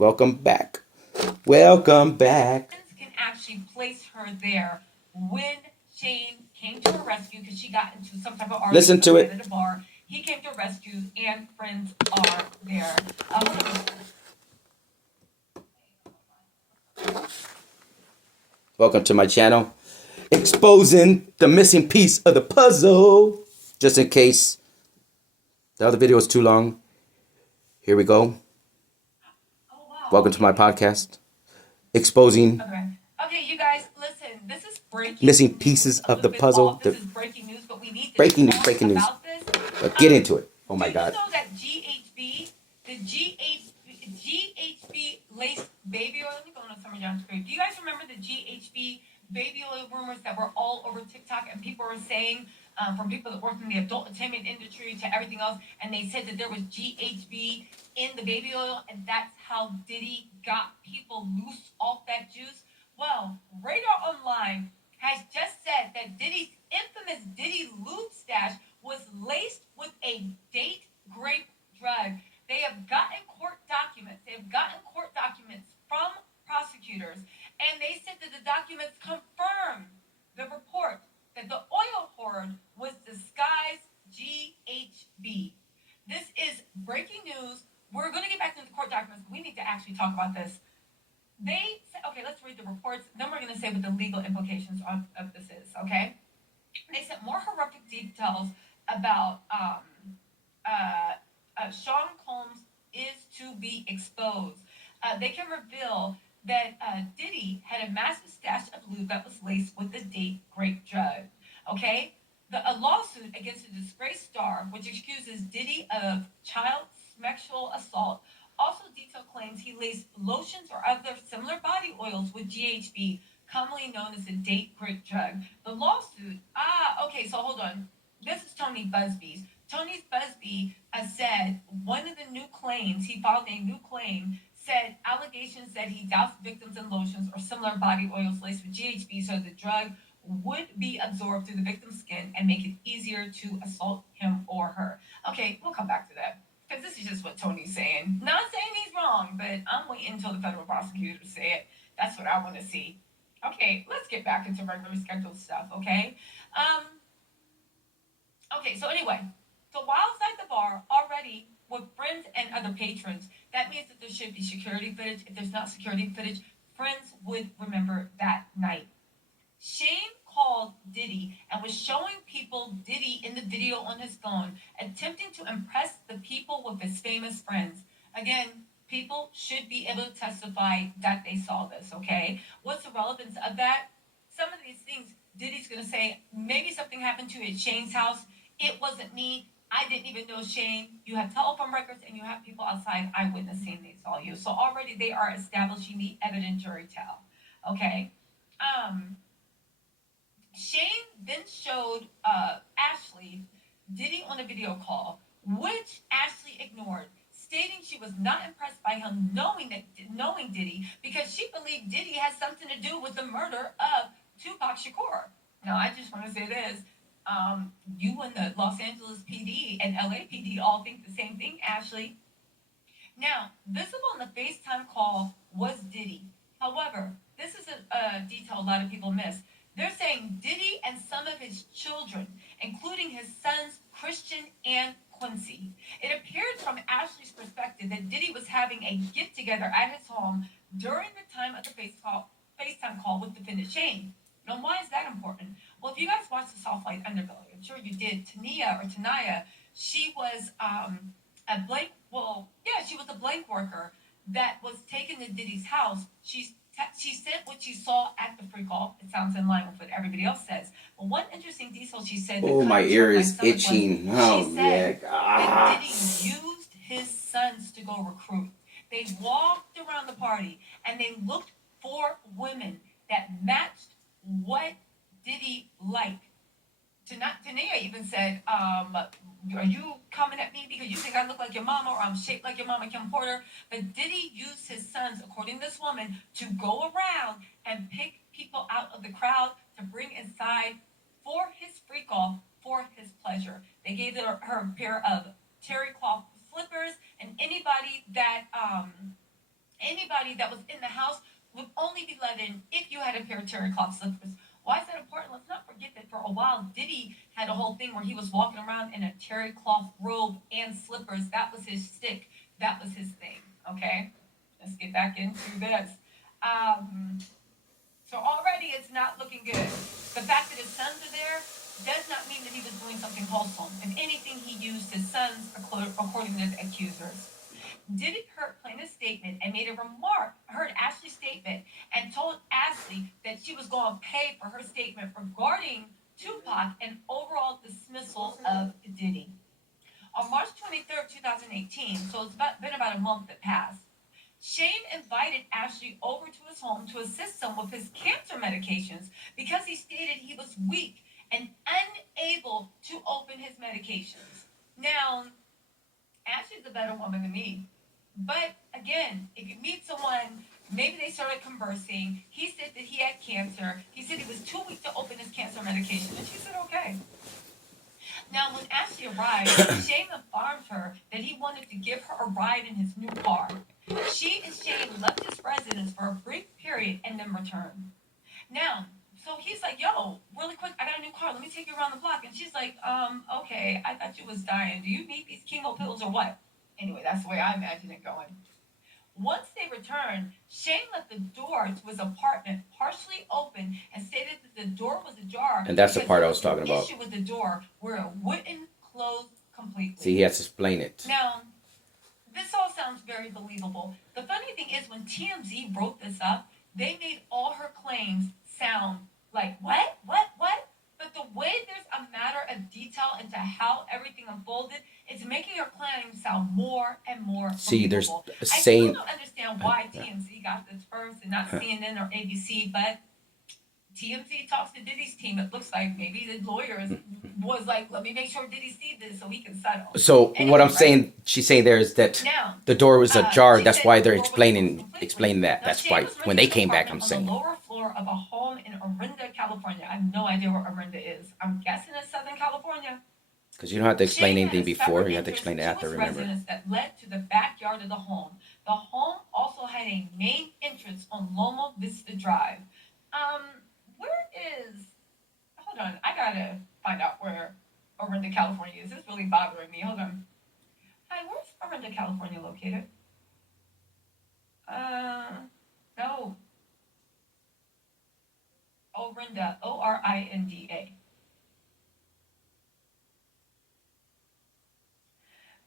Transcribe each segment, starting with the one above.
Welcome back. Welcome back. Can actually place her there when Shane came to her rescue because she got into some type of argument. Listen to it. At a bar. He came to her rescue, and friends are there. Welcome to my channel. Exposing the missing piece of the puzzle. Just in case the other video was too long. Here we go. Oh, wow. Welcome to my podcast. Exposing. Okay, you guys, listen. This is breaking missing pieces of the puzzle. This is breaking news, but we need to breaking talk news. about this. But get into it. Oh my God. Do you know that GHB laced baby oil? Let me go on Summer John's screen. Do you guys remember the GHB baby oil rumors that were all over TikTok, and people were saying, from people that work in the adult entertainment industry to everything else, and they said that there was GHB in the baby oil, and that's how Diddy got people loose off that juice? Well, Radar Online has just said that Diddy's infamous Diddy Lube stash was laced with a date grape drug. They have gotten court documents. From prosecutors, and they said that the documents confirm the report that the oil hoard was disguised GHB. This is breaking news. We're going to get back to the court documents. We need to actually talk about this. They said, okay, let's read the reports. Then we're going to say what the legal implications of this is, okay? They said more horrific details about Sean Combs is to be exposed. They can reveal that Diddy had a massive stash of lube that was laced with the date grape drug, okay? A lawsuit against the disgraced star, which accuses Diddy of child sexual assault, also detailed claims he laced lotions or other similar body oils with GHB, commonly known as the date grape drug. The lawsuit, okay, so hold on. This is Tony Busby's. Tony Busby said one of the new claims, he filed a new claim, said allegations that he doused victims in lotions or similar body oils laced with GHB so the drug would be absorbed through the victim's skin and make it easier to assault him or her. Okay, we'll come back to that, because this is just what Tony's saying. Not saying he's wrong, but I'm waiting until the federal prosecutors say it. That's what I want to see. Okay, let's get back into regular scheduled stuff, okay? Okay, so anyway, so while outside the bar, already with friends and other patrons, that means that there should be security footage. If there's not security footage, friends would remember that night. Shane called Diddy and was showing people Diddy in the video on his phone, attempting to impress the people with his famous friends. Again, people should be able to testify that they saw this, okay? What's the relevance of that? Some of these things, Diddy's going to say, maybe something happened to you at Shane's house. It wasn't me. I didn't even know Shane. You have telephone records and you have people outside eyewitnessing they saw you. So already they are establishing the evidentiary tell. Okay. Shane then showed Ashley Diddy on a video call, which Ashley ignored, stating she was not impressed by him knowing Diddy because she believed Diddy has something to do with the murder of Tupac Shakur. Now, I just want to say this. You and the Los Angeles PD and LAPD all think the same thing, Ashley. Now, visible in the FaceTime call was Diddy. However, this is a detail a lot of people miss. They're saying Diddy and some of his children, including his sons, Christian and Quincy. It appeared from Ashley's perspective that Diddy was having a get-together at his home during the time of the FaceTime call with defendant Shane. Now, why is that important? Well, if you guys watched the Soft Light Underbelly, I'm sure you did. Tanaya, she was she was a blank worker that was taken to Diddy's house. She said what she saw at the free call. It sounds in line with what everybody else says. But one interesting detail she said. Oh, my ear is itching. Oh, yeah. That Diddy used his sons to go recruit. They walked around the party and they looked for women that matched what Diddy liked. Tanea even said, are you coming at me because you think I look like your mama or I'm shaped like your mama, Kim Porter? But Diddy used his sons, according to this woman, to go around and pick people out of the crowd to bring inside for his freak off, for his pleasure. They gave her a pair of terry cloth slippers, and anybody that Anybody that was in the house would only be let in if you had a pair of terry cloth slippers. Why is that important? Let's not forget that for a while, Diddy had a whole thing where he was walking around in a terry cloth robe and slippers. That was his stick. That was his thing. Okay? Let's get back into this. So already it's not looking good. The fact that his sons are there does not mean that he was doing something wholesome. If anything, he used his sons according to the accusers. Diddy played a statement and made a remark, heard Ashley's statement, and told Ashley that she was going to pay for her statement regarding Tupac and overall dismissal of Diddy. On March 23rd, 2018, so it's been about a month that passed, Shane invited Ashley over to his home to assist him with his cancer medications because he stated he was weak and unable to open his medications. Now, Ashley's a better woman than me. But again, if you meet someone, maybe they started conversing. He said that he had cancer. He said he was too weak to open his cancer medication. And she said, okay. Now, when Ashley arrived, Shane informed her that he wanted to give her a ride in his new car. She and Shane left his residence for a brief period and then returned. Now, so he's like, yo, really quick, I got a new car. Let me take you around the block. And she's like, okay, I thought you was dying. Do you need these chemo pills or what? Anyway, that's the way I imagine it going. Once they returned, Shane left the door to his apartment partially open and stated that the door was ajar. And that's the part I was talking about. The issue with the door where it wouldn't close completely. See, he has to explain it. Now, this all sounds very believable. The funny thing is, when TMZ wrote this up, they made all her claims sound like, what? But the way there's a matter of detail into how everything unfolded, it's making her claims sound more and more See, believable. there's I saying. still don't understand why TMZ got this first and not CNN or ABC, but TMZ talks to Diddy's team. It looks like maybe the lawyers was like, let me make sure Diddy sees this so we can settle. So Anyway, what I'm right? saying, she's saying there is that Now, the door was ajar. she That's said why the they're door was closed explaining completely. that. Now, That's Shane why was when renting they an came back, I'm apartment on the saying. lower floor of a home in Orinda, California. I have no idea where Orinda is. I'm guessing it's Southern California. Because you don't have to explain Shane had anything a before. separate You have to entrance explain it to after, his remember. residence that led to the backyard of the home. The home also had a main entrance on Loma Vista Drive. Where is? Hold on, I gotta find out where Orinda, California is. This is really bothering me. Hold on. Hi, where's Orinda, California located? No. Orinda, Orinda.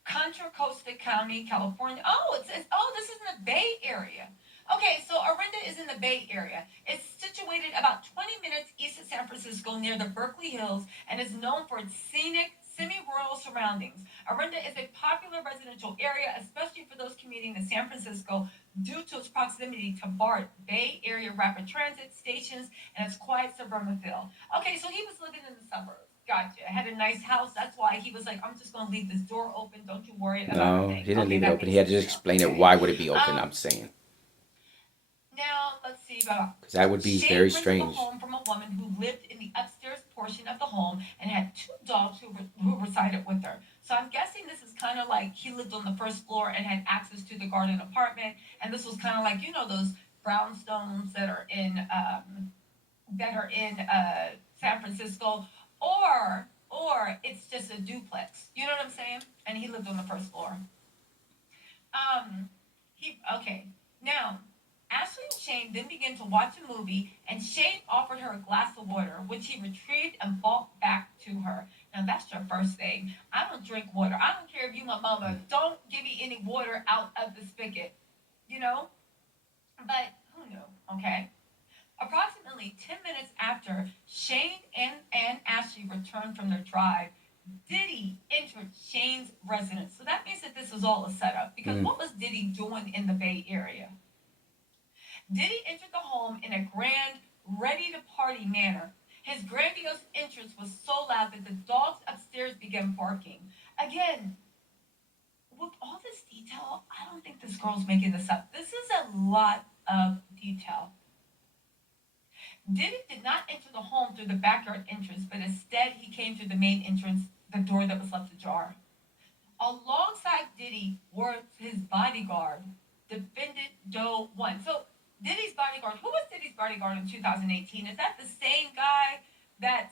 Contra Costa County, California. Oh, it says, this is in the Bay Area. Okay, so Orinda is in the Bay Area. It's situated about 20 minutes east of San Francisco near the Berkeley Hills and is known for its scenic, semi-rural surroundings. Orinda is a popular residential area, especially for those commuting to San Francisco due to its proximity to BART, Bay Area Rapid Transit stations, and its quiet suburban feel. Okay, so he was living in the suburbs. Gotcha. Had a nice house. That's why he was like, I'm just going to leave this door open. Don't you worry about No, anything. he didn't leave it that open. He makes had to just sense explain now. it. Okay. Why would it be open? I'm saying. Now, let's see. Because that would be Shane very rented strange. a home from a woman who lived in the upstairs portion of the home and had 2 dogs who resided with her. So I'm guessing this is kind of like he lived on the first floor and had access to the garden apartment. And this was kind of like, those brownstones that are in San Francisco, or it's just a duplex. You know what I'm saying? And he lived on the first floor. Okay. Now, Ashley and Shane then began to watch a movie, and Shane offered her a glass of water, which he retrieved and brought back to her. Now, that's your first thing. I don't drink water. I don't care if you my mama. Don't give me any water out of the spigot. But who knew? Okay. Approximately 10 minutes after Shane and Ashley returned from their drive, Diddy entered Shane's residence. So that means that this was all a setup. Because what was Diddy doing in the Bay Area? Diddy entered the home in a grand, ready-to-party manner. His grandiose entrance was so loud that the dogs upstairs began barking. Again, with all this detail, I don't think this girl's making this up. This is a lot of detail. Diddy did not enter the home through the backyard entrance, but instead he came through the main entrance, the door that was left ajar. Alongside Diddy were his bodyguard, Doe 1. So Diddy's bodyguard, who was Diddy's bodyguard in 2018? Is that the same guy that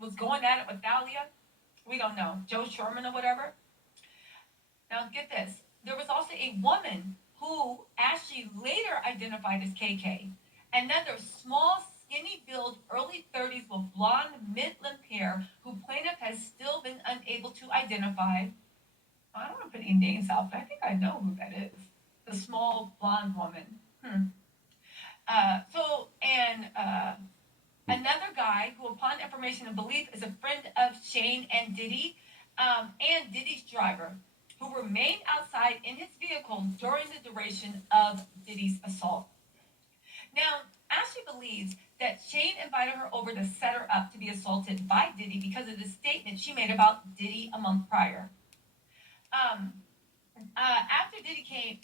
was going at it with Thalia? We don't know. Joe Sherman or whatever. Now get this. There was also a woman who actually later identified as KK. Another small, skinny build, early 30s with blonde, mid-length hair, who plaintiff has still been unable to identify. I don't want to put any names out, but I think I know who that is. The small blonde woman. Another guy who, upon information and belief, is a friend of Shane and Diddy, and Diddy's driver, who remained outside in his vehicle during the duration of Diddy's assault. Now, Ashley believes that Shane invited her over to set her up to be assaulted by Diddy because of the statement she made about Diddy a month prior. After Diddy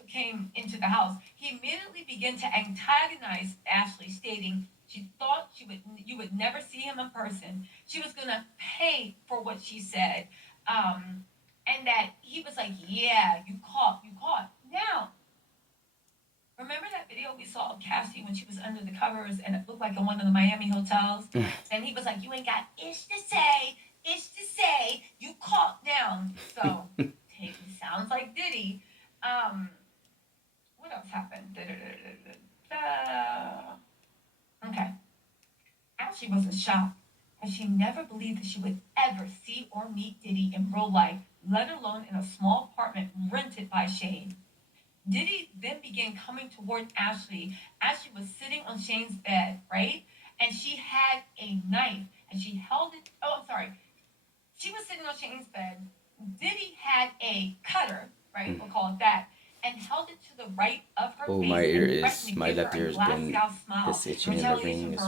came into the house, he immediately began to antagonize Ashley, stating she thought you would never see him in person. She was gonna pay for what she said, and that he was like, "Yeah, you caught." Now, remember that video we saw of Cassie when she was under the covers and it looked like in one of the Miami hotels, and he was like, "You ain't got ish to say, you caught now." So. Sounds like Diddy. What else happened? Okay. Ashley was in shock, as she never believed that she would ever see or meet Diddy in real life, let alone in a small apartment rented by Shane. Diddy then began coming toward Ashley as she was sitting on Shane's bed, right? And she had a knife, and she held it. Oh, I'm sorry. She was sitting on Shane's bed. Diddy had a cutter, right? We'll call it that, and held it to the right of her face. My left ear has been this itching in the ring.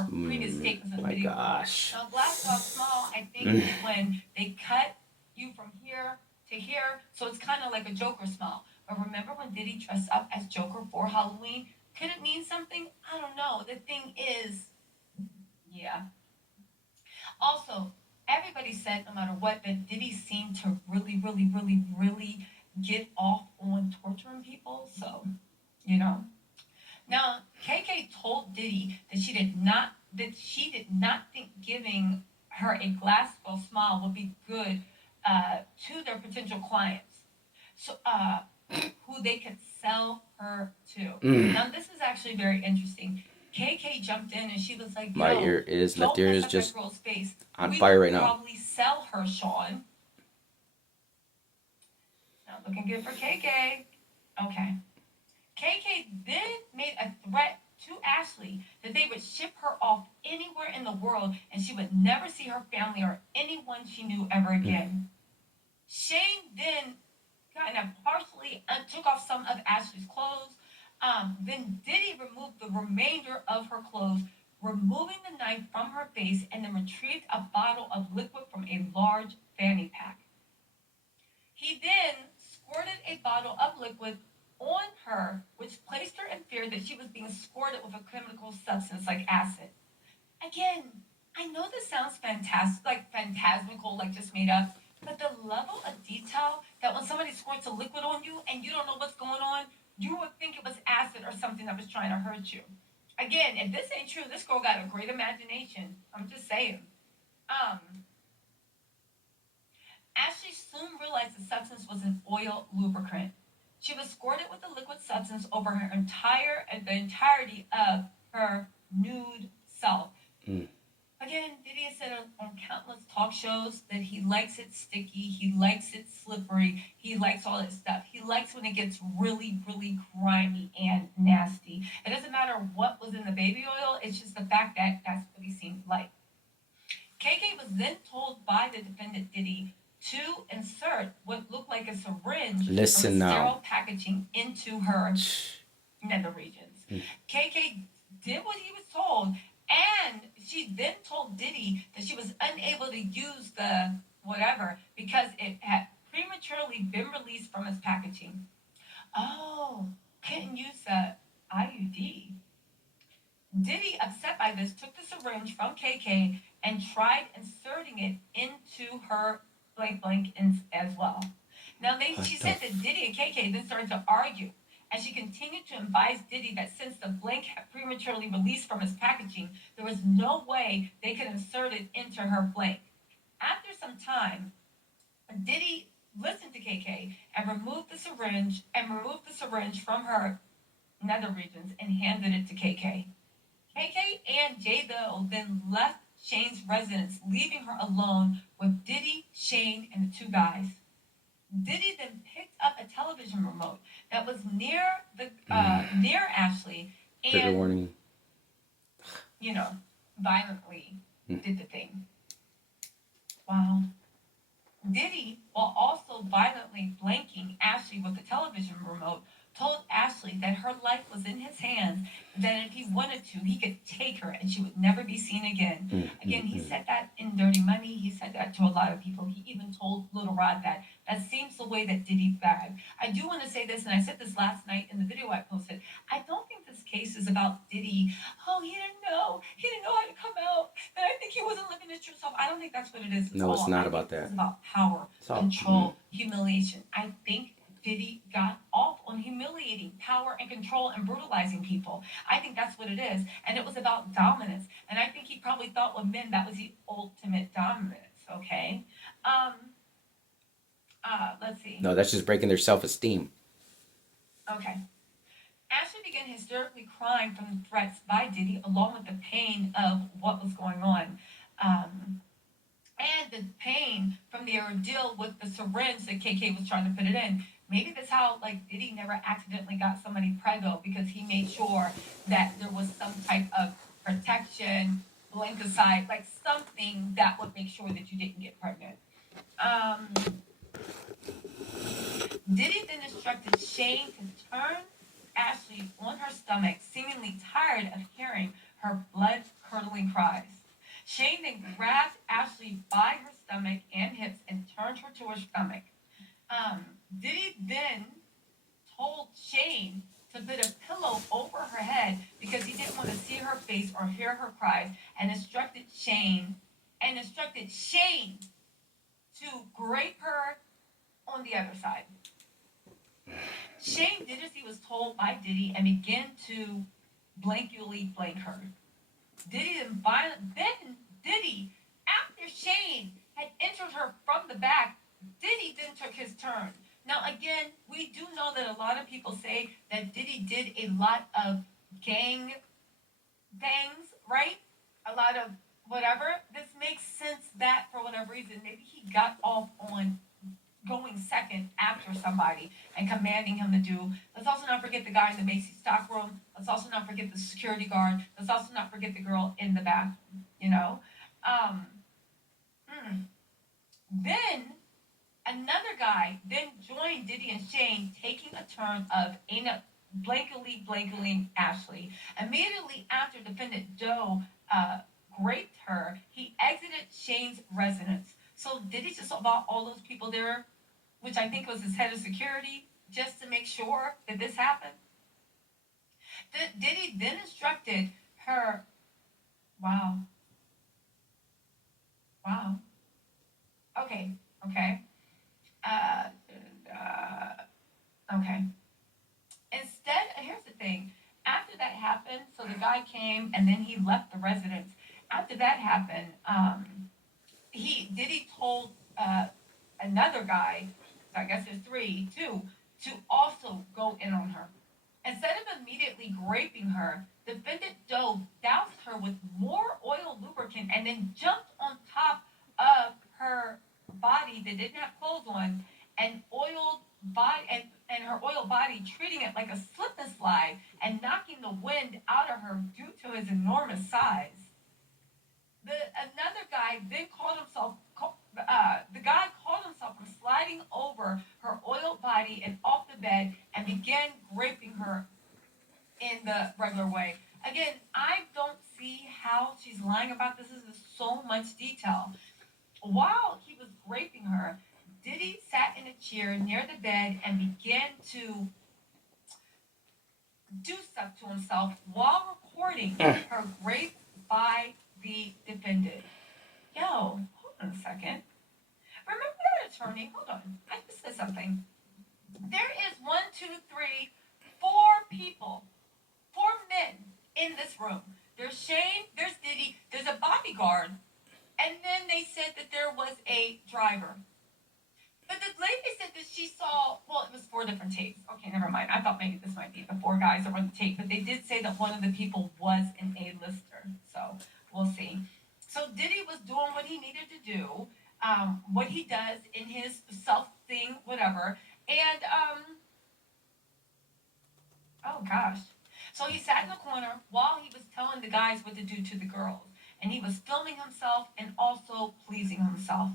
My gosh. Now, Glasgow smile, I think, is when they cut you from here to here, so it's kind of like a Joker smile. But remember when Diddy dressed up as Joker for Halloween? Could it mean something? I don't know. The thing is, yeah. Also, everybody said no matter what that Diddy seemed to really get off on torturing people. So, Now, KK told Diddy that she did not think giving her a Glasgow smile would be good to their potential clients. So, who they could sell her to. Now, this is actually very interesting. KK jumped in and she was like, my left ear is just on fire right now. Probably sell her, Sean. Not looking good for KK. Okay. KK then made a threat to Ashley that they would ship her off anywhere in the world and she would never see her family or anyone she knew ever again. Shane then kind of partially took off some of Ashley's clothes. Then Diddy removed the remainder of her clothes, removing the knife from her face, and then retrieved a bottle of liquid from a large fanny pack. He then squirted a bottle of liquid on her, which placed her in fear that she was being squirted with a chemical substance like acid. Again, I know this sounds fantastic, like phantasmical, like just made up, but the level of detail that when somebody squirts a liquid on you and you don't know what's going on, you would think it was acid or something that was trying to hurt you. Again, if this ain't true, this girl got a great imagination. I'm just saying. Ashley soon realized the substance was an oil lubricant. She was squirted with the liquid substance over the entirety of her nude self. Again, Diddy has said on countless talk shows that he likes it sticky, he likes it slippery, he likes all that stuff. He likes when it gets really grimy and nasty. It doesn't matter what was in the baby oil, it's just the fact that that's what he seemed like. KK was then told by the defendant Diddy to insert what looked like a syringe from sterile packaging into her nether regions. KK did what he was told, and she then told Diddy that she was unable to use the whatever because it had prematurely been released from its packaging. Oh, couldn't use the IUD. Diddy, upset by this, took the syringe from KK and tried inserting it into her blank as well. Now, she said that Diddy and KK then started to argue, as she continued to advise Diddy that since the blank had prematurely released from its packaging, there was no way they could insert it into her blank. After some time, Diddy listened to KK and removed the syringe from her nether regions and handed it to KK. KK and J-Lo then left Shane's residence, leaving her alone with Diddy, Shane, and the two guys. Diddy then picked up a television remote that was near Ashley Trigger and, warning. violently did the thing. Wow. Diddy, while also violently blanking Ashley with the television remote, told Ashley that her life was in his hands, that if he wanted to, he could take her and she would never be seen again. Again, he said that in Dirty Money. He said that to a lot of people. He even told Little Rod that. That seems the way that Diddy bagged. I do want to say this, and I said this last night in the video I posted. I don't think this case is about Diddy. Oh, he didn't know. He didn't know how to come out. And I think he wasn't living his true self. I don't think that's what it is. No, it's not about that. It's about power, control, humiliation. I think Diddy got off on humiliating, power, and control and brutalizing people. I think that's what it is. And it was about dominance. And I think he probably thought with men that was the ultimate dominance, okay? Let's see. No, that's just breaking their self-esteem. Okay. Ashley began hysterically crying from the threats by Diddy, along with the pain of what was going on. And the pain from the ordeal with the syringe that KK was trying to put it in. Maybe that's how, Diddy never accidentally got somebody pregnant, because he made sure that there was some type of protection, blankicide, something that would make sure that you didn't get pregnant. Diddy then instructed Shane to turn Ashley on her stomach, seemingly tired of hearing her blood-curdling cries. Shane then grabbed Ashley by her stomach and hips and turned her to her stomach. Diddy then told Shane to put a pillow over her head because he didn't want to see her face or hear her cries, and instructed Shane to grape her on the other side. Shane did as he was told by Diddy and began to blankly blank her. Diddy, after Shane had entered her from the back, Diddy then took his turn. Now, again, we do know that a lot of people say that Diddy did a lot of gang things, right? A lot of whatever. This makes sense that for whatever reason, maybe he got off on going second after somebody and commanding him to do. Let's also not forget the guy in the Macy's stockroom. Let's also not forget the security guard. Let's also not forget the girl in the bathroom, Then another guy then joined Diddy and Shane, taking a turn of blankly Ashley. Immediately after defendant Doe raped her, he exited Shane's residence. So Diddy just about all those people there, which I think was his head of security, just to make sure that this happened. Diddy then instructed her. Wow. Okay. Okay. Instead, here's the thing. After that happened, so the guy came and then he left the residence. After that happened, Diddy told another guy, I guess there's three, two, to also go in on her. Instead of immediately raping her, defendant Doe doused her with more oil lubricant and then jumped on top of her body that didn't have clothes on, and her oiled body, treating it like a slip and slide and knocking the wind out of her due to his enormous size. Another guy then called himself from sliding over her oiled body and off the bed and began raping her in the regular way. Again, I don't see how she's lying about this. This is so much detail. While he was raping her, Diddy sat in a chair near the bed and began to do stuff to himself while recording her rape by the defendant. Yo, hold on a second. Remember that attorney? Hold on. I just said something. There is 1, 2, 3, 4 people, 4 men in this room. There's Shane, there's Diddy, there's a bodyguard, and then they said that there was a driver. But the lady said that she saw, well, it was 4 different tapes. Okay, never mind. I thought maybe this might be the 4 guys that were on the tape, but they did say that one of the people was an A-lister. So we'll see. So Diddy was doing what he needed to do, what he does in his self thing, whatever. And, oh gosh. So he sat in the corner while he was telling the guys what to do to the girls. And he was filming himself and also pleasing himself.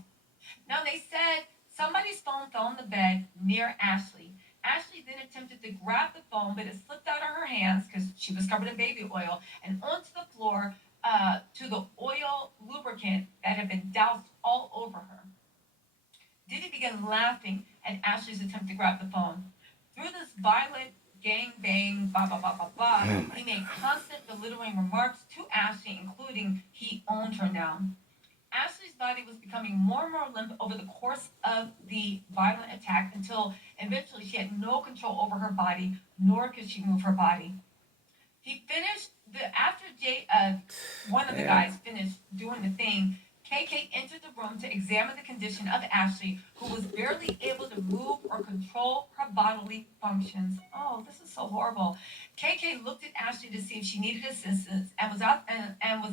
Now, they said somebody's phone fell on the bed near Ashley. Ashley then attempted to grab the phone, but it slipped out of her hands because she was covered in baby oil and onto the floor to the oil lubricant that had been doused all over her. Diddy began laughing at Ashley's attempt to grab the phone. Through this violent gang bang, blah, blah, blah, blah, blah, he made constant belittling remarks to Ashley, including he owned her now. Ashley's body was becoming more and more limp over the course of the violent attack until eventually she had no control over her body, nor could she move her body. He finished after one of the guys finished doing the thing. KK entered the room to examine the condition of Ashley, who was barely able to move or control her bodily functions. Oh, this is so horrible. KK looked at Ashley to see if she needed assistance and was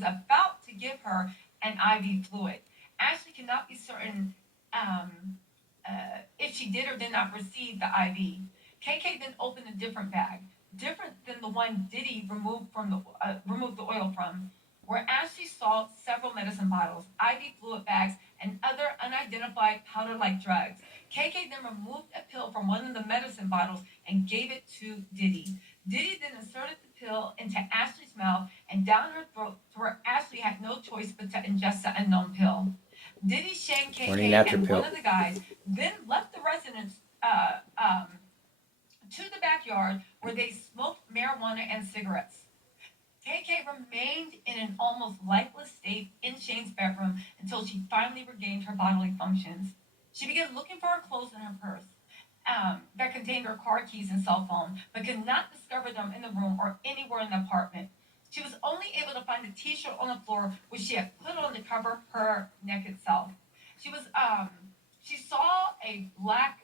about to give her an IV fluid. Ashley cannot be certain if she did or did not receive the IV. KK then opened a different bag, different than the one Diddy removed the oil from, where Ashley saw several medicine bottles, IV fluid bags, and other unidentified powder-like drugs. KK then removed a pill from one of the medicine bottles and gave it to Diddy. Diddy then inserted the pill into Ashley's mouth and down her throat to where Ashley had no choice but to ingest the unknown pill. Diddy, Shane, KK, and one of the guys then left the residence to the backyard where they smoked marijuana and cigarettes. KK remained in an almost lifeless state in Shane's bedroom until she finally regained her bodily functions. She began looking for her clothes in her purse that contained her car keys and cell phone, but could not discover them in the room or anywhere in the apartment. She was only able to find a t-shirt on the floor, which she had put on to cover her naked self. She saw a black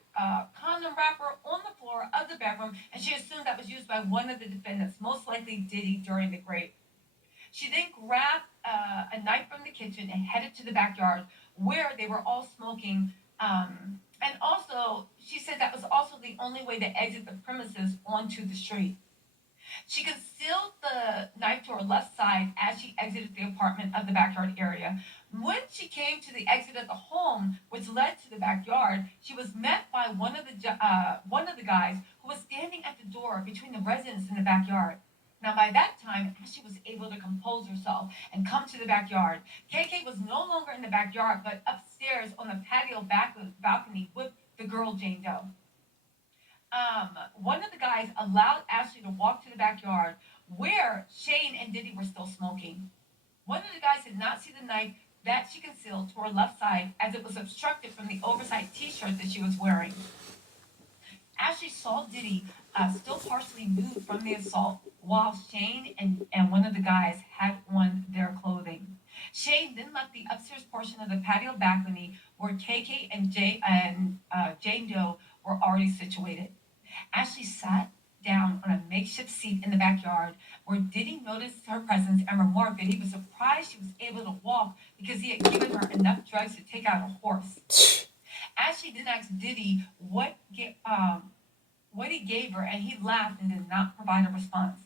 condom wrapper on the floor of the bedroom, and she assumed that was used by one of the defendants, most likely Diddy, during the rape. She then grabbed a knife from the kitchen and headed to the backyard where they were all smoking. And also, she said that was also the only way to exit the premises onto the street. She concealed the knife to her left side as she exited the apartment of the backyard area. When she came to the exit of the home, which led to the backyard, she was met by one of the guys who was standing at the door between the residence and the backyard. Now, by that time, Ashley was able to compose herself and come to the backyard. KK was no longer in the backyard, but upstairs on the patio balcony with the girl Jane Doe. One of the guys allowed Ashley to walk to the backyard where Shane and Diddy were still smoking. One of the guys did not see the knife that she concealed to her left side as it was obstructed from the oversized t-shirt that she was wearing. Ashley saw Diddy still partially nude from the assault while Shane and one of the guys had on their clothing. Shane then left the upstairs portion of the patio balcony where KK and Jane Doe were already situated. Ashley sat down on a makeshift seat in the backyard where Diddy noticed her presence and remarked that he was surprised she was able to walk because he had given her enough drugs to take out a horse. Ashley then asked Diddy what he gave her, and he laughed and did not provide a response.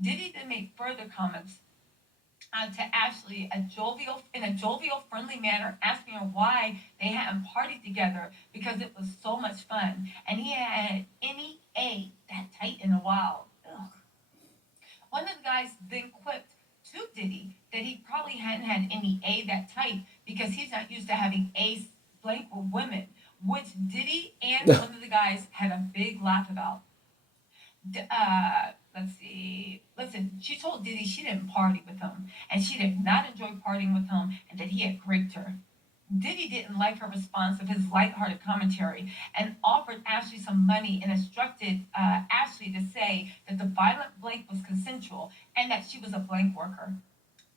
Diddy then made further comments to Ashley in a jovial, friendly manner, asking her why they hadn't partied together because it was so much fun, and he hadn't had any A that tight in a while. Ugh. One of the guys then quipped to Diddy that he probably hadn't had any A that tight because he's not used to having A blank with women, which Diddy and one of the guys had a big laugh about. Let's see. Listen, she told Diddy she didn't party with him, and she did not enjoy partying with him, and that he had raped her. Diddy didn't like her response of his lighthearted commentary and offered Ashley some money and instructed Ashley to say that the violent blank was consensual and that she was a blank worker.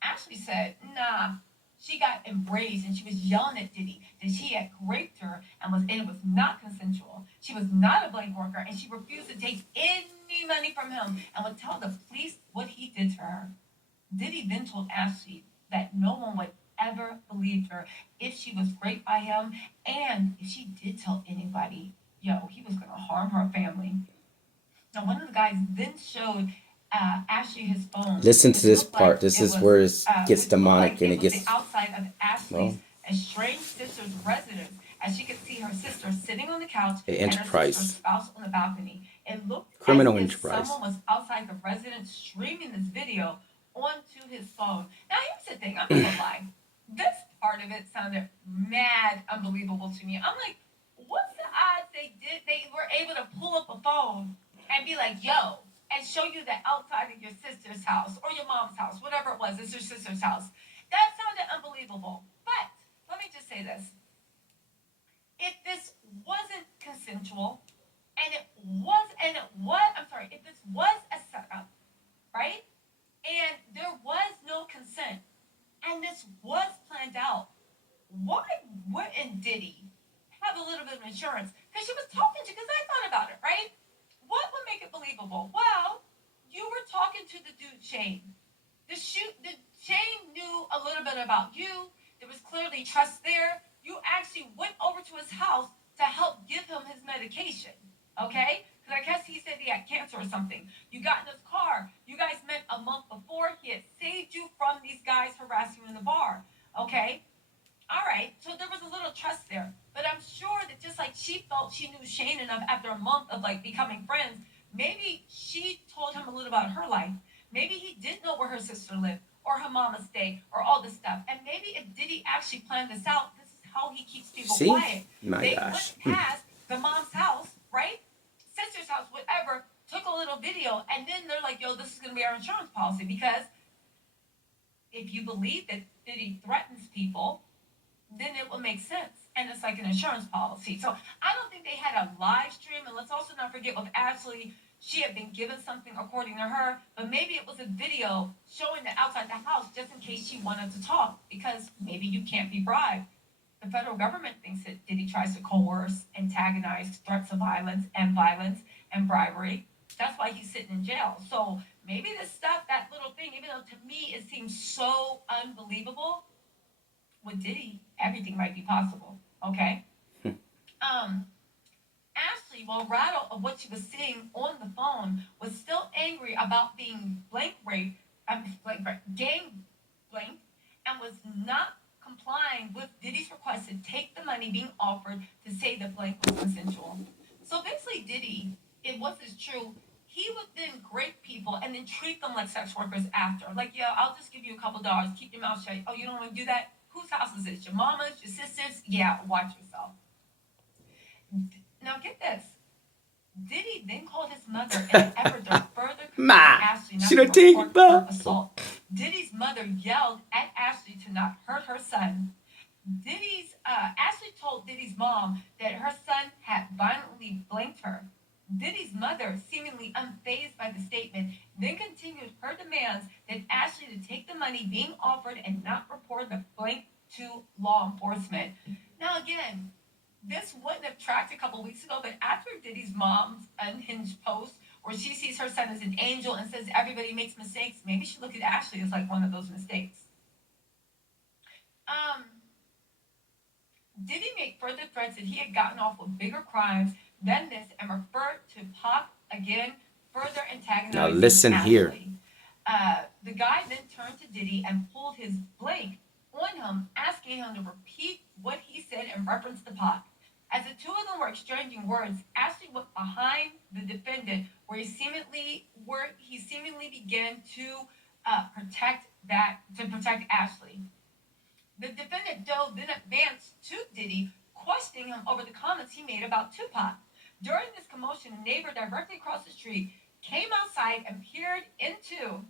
Ashley said, nah. She got embraced and she was yelling at Diddy that he had raped her and it was not consensual. She was not a blank worker and she refused to take any money from him and would tell the police what he did to her. Diddy then told Ashley that no one would ever believe her if she was raped by him, and if she did tell anybody, he was going to harm her family. Now, one of the guys then showed Ashley his phone. Listen to this part. Like This is where it gets demonic and it was gets the outside of Ashley's estranged sister's residence, as she could see her sister sitting on the couch and her sister's spouse on the balcony. It looked criminal as if enterprise. someone was outside the residence streaming this video onto his phone. Now, here's the thing. I'm not gonna lie. This part of it sounded mad unbelievable to me. I'm like, what's the odds they were able to pull up a phone and be like, yo, and show you the outside of your sister's house or your mom's house, whatever it was, it's your sister's house. That sounded unbelievable. But let me just say this. If this wasn't consensual, if this was a setup, right? And there was no consent, and this was planned out, why wouldn't Diddy have a little bit of insurance? Because she was talking to, because I thought about it, right? What would make it believable? Well, you were talking to the dude Shane. Shane knew a little bit about you. There was clearly trust there. You actually went over to his house to help give him his medication. Okay? Because I guess he said he had cancer or something. You got in his car. You guys met a month before. He had saved you from these guys harassing you in the bar. Okay? All right. So there was a little trust there. But I'm sure that just like she felt she knew Shane enough after a month of like becoming friends, maybe she told him a little about her life. Maybe he didn't know where her sister lived or her mama stayed or all this stuff. And maybe if Diddy actually planned this out, this is how he keeps people quiet. They went past the mom's house, right? Sister's house, whatever, took a little video, and then they're like, yo, this is going to be our insurance policy. Because if you believe that Diddy threatens people, then it will make sense. And it's like an insurance policy. So I don't think they had a live stream. And let's also not forget with Ashley, she had been given something according to her, but maybe it was a video showing the outside the house just in case she wanted to talk, because maybe you can't be bribed. The federal government thinks that Diddy tries to coerce, antagonize, threats of violence and bribery. That's why he's sitting in jail. So maybe this stuff, that little thing, even though to me it seems so unbelievable, with Diddy, everything might be possible. Okay? Ashley, while rattled of what she was seeing on the phone, was still angry about being gang blanked, and was not complying with Diddy's request to take the money being offered to say the blank was consensual. So basically, Diddy, if what is true, he would then grape people and then treat them like sex workers after. Like, yeah, I'll just give you a couple dollars, keep your mouth shut. Oh, you don't want to do that? Whose house is this? Your mama's? Your sister's? Yeah, watch yourself. Now get this. Diddy then called his mother in an effort to further convince Ashley not to report assault. Diddy's mother yelled at Ashley to not hurt her son. Ashley told Diddy's mom that her son had violently blanked her. Diddy's mother, seemingly unfazed by the statement, then continued her demands that Ashley to take the money being offered and not report the blank to law enforcement. Now again, this wouldn't have tracked a couple weeks ago, but after Diddy's mom's unhinged post where she sees her son as an angel and says everybody makes mistakes, maybe she looked at Ashley as like one of those mistakes. Diddy made further threats that he had gotten off with bigger crimes than this and referred to Pac again, further antagonizing Now listen Ashley. here. The guy then turned to Diddy and pulled his blank on him, asking him to repeat what he said in reference to Pac. As the two of them were exchanging words, Ashley went behind the defendant, where he seemingly began to protect Ashley. The defendant Doe then advanced to Diddy, questioning him over the comments he made about Tupac. During this commotion, a neighbor directly across the street came outside and peered into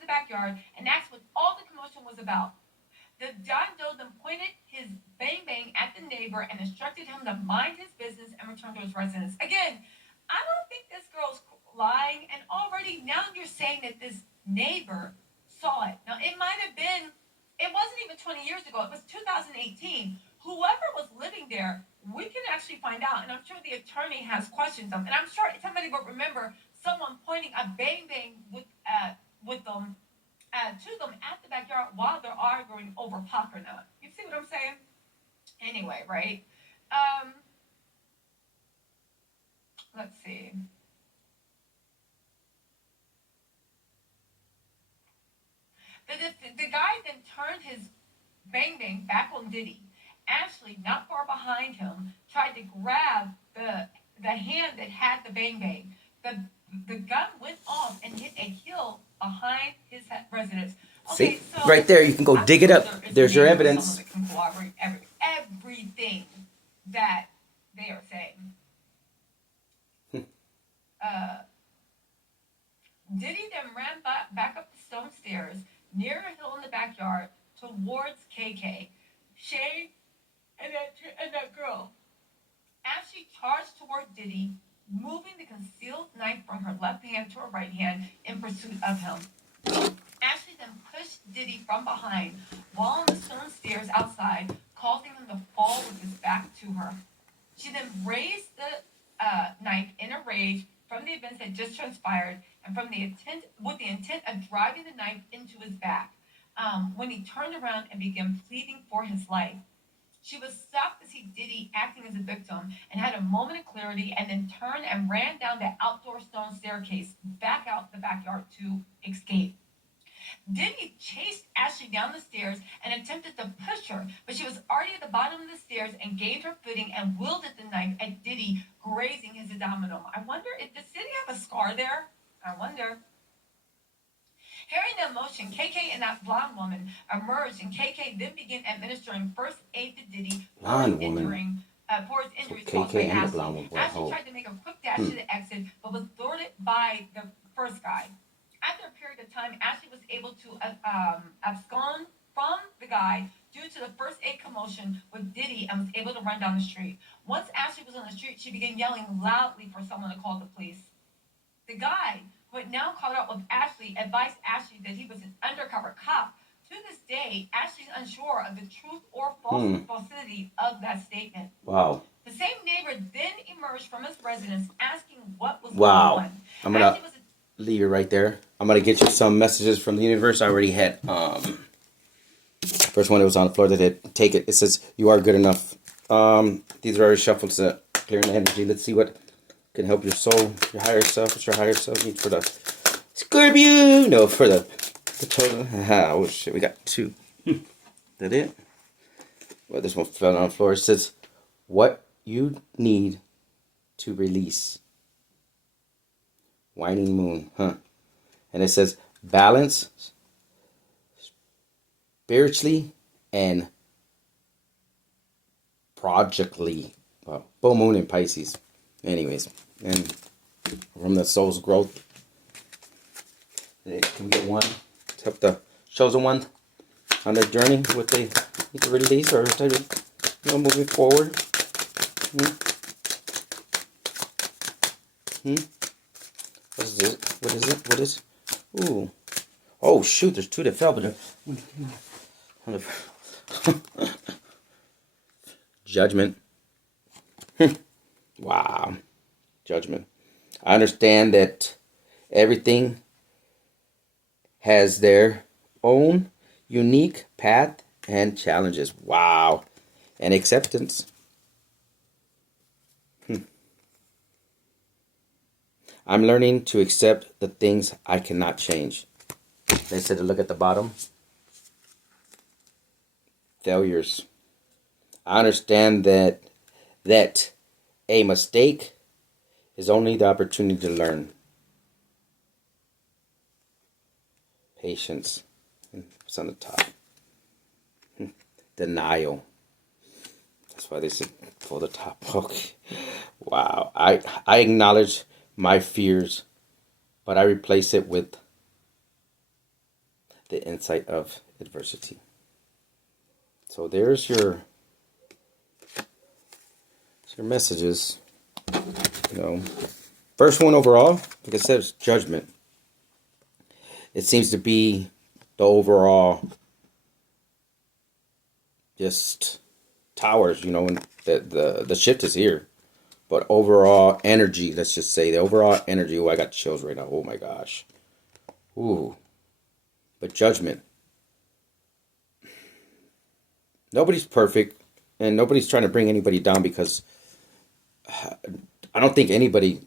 the backyard and asked what all the commotion was about. The John Doe then pointed his bang bang at the neighbor and instructed him to mind his business and return to his residence. Again, I don't think this girl's lying, and already now you're saying that this neighbor saw it. Now, it might have been, it wasn't even 20 years ago, it was 2018. Whoever was living there, we can actually find out, and I'm sure the attorney has questioned them. And I'm sure somebody will remember someone pointing a bang bang with them to them at the backyard while they're arguing over Pac or not. You see what I'm saying? Anyway, right? Let's see. The guy then turned his bang bang back on Diddy. Ashley, not far behind him, tried to grab the hand that had the bang bang. The gun went off and hit a hill behind his residence. Okay, See? so Right there, you can go dig it up. There's your evidence. That can corroborate everything that they are saying. Diddy then ran back up the stone stairs near a hill in the backyard towards KK, Shay, and that girl. As she charged toward Diddy, moving the concealed knife from her left hand to her right hand in pursuit of him. Ashley then pushed Diddy from behind while on the stone stairs outside, causing him to fall with his back to her. She then raised the knife in a rage from the events that just transpired and with the intent of driving the knife into his back. When he turned around and began pleading for his life. She was stopped to see Diddy acting as a victim and had a moment of clarity and then turned and ran down the outdoor stone staircase back out the backyard to escape. Diddy chased Ashley down the stairs and attempted to push her, but she was already at the bottom of the stairs and gained her footing and wielded the knife at Diddy, grazing his abdominal. I wonder, does Diddy have a scar there? I wonder. Hearing the emotion, KK and that blonde woman emerged, and KK then began administering first aid to Diddy for his injuries caused by Ashley. Ashley tried to make a quick dash to the exit, but was thwarted by the first guy. After a period of time, Ashley was able to abscond from the guy due to the first aid commotion with Diddy and was able to run down the street. Once Ashley was on the street, she began yelling loudly for someone to call the police. The guy, who had now caught up with Ashley, advised Ashley that he was an undercover cop. To this day, Ashley's unsure of the truth or falsity of that statement. Wow. The same neighbor then emerged from his residence asking what was going on. I'm going to leave it right there. I'm going to get you some messages from the universe. I already had, first one, it was on the floor that had take it. It says, you are good enough. These are already shuffled to clear the energy. Let's see what can help your soul, your higher self. What your higher self needs for the Scorpio. No, for the chosen. Oh shit, we got two. That it? Well, this one fell on the floor. It says, what you need to release. Waning moon, and it says balance spiritually and projectly. Well, full moon in Pisces. Anyways, and from the soul's growth, they can get one to help the chosen one on their journey, what they need to release or to, moving forward. What is it? What is it? What is? Ooh. Oh shoot! There's two that fell, but Judgment. Wow. Judgment. I understand that everything has their own unique path and challenges. Wow. And acceptance. I'm learning to accept the things I cannot change. They said to look at the bottom. Failures. I understand that a mistake is only the opportunity to learn. Patience. It's on the top. Denial. That's why they said for the top. Okay. Wow. I acknowledge my fears, but I replace it with the insight of adversity. So there's your messages. You know, first one overall, like I said, is judgment. It seems to be the overall just towers, you know, and the shift is here. But overall energy, let's just say the overall energy. Oh, I got chills right now. Oh my gosh. Ooh. But judgment. Nobody's perfect, and nobody's trying to bring anybody down, because I don't think anybody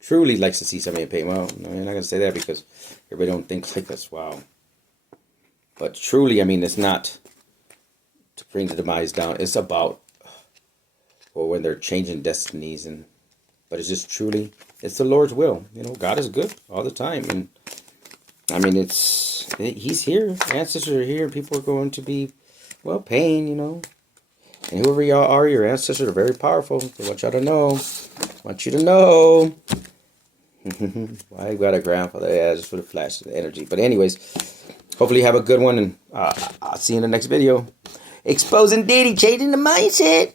truly likes to see somebody in pain. Well, no, I'm not gonna say that because everybody don't think like us. Wow. But truly, I mean, it's not to bring the demise down. It's about, well, when they're changing destinies, and but it's just truly, it's the Lord's will. You know, God is good all the time, and I mean, He's here. Ancestors are here. People are going to be, well, paying. You know, and whoever y'all are, your ancestors are very powerful. I want y'all to know. I want you to know. Well, I got a grandfather. Yeah, just for the flash of the energy. But anyways, hopefully you have a good one, and I'll see you in the next video. Exposing Diddy, changing the mindset.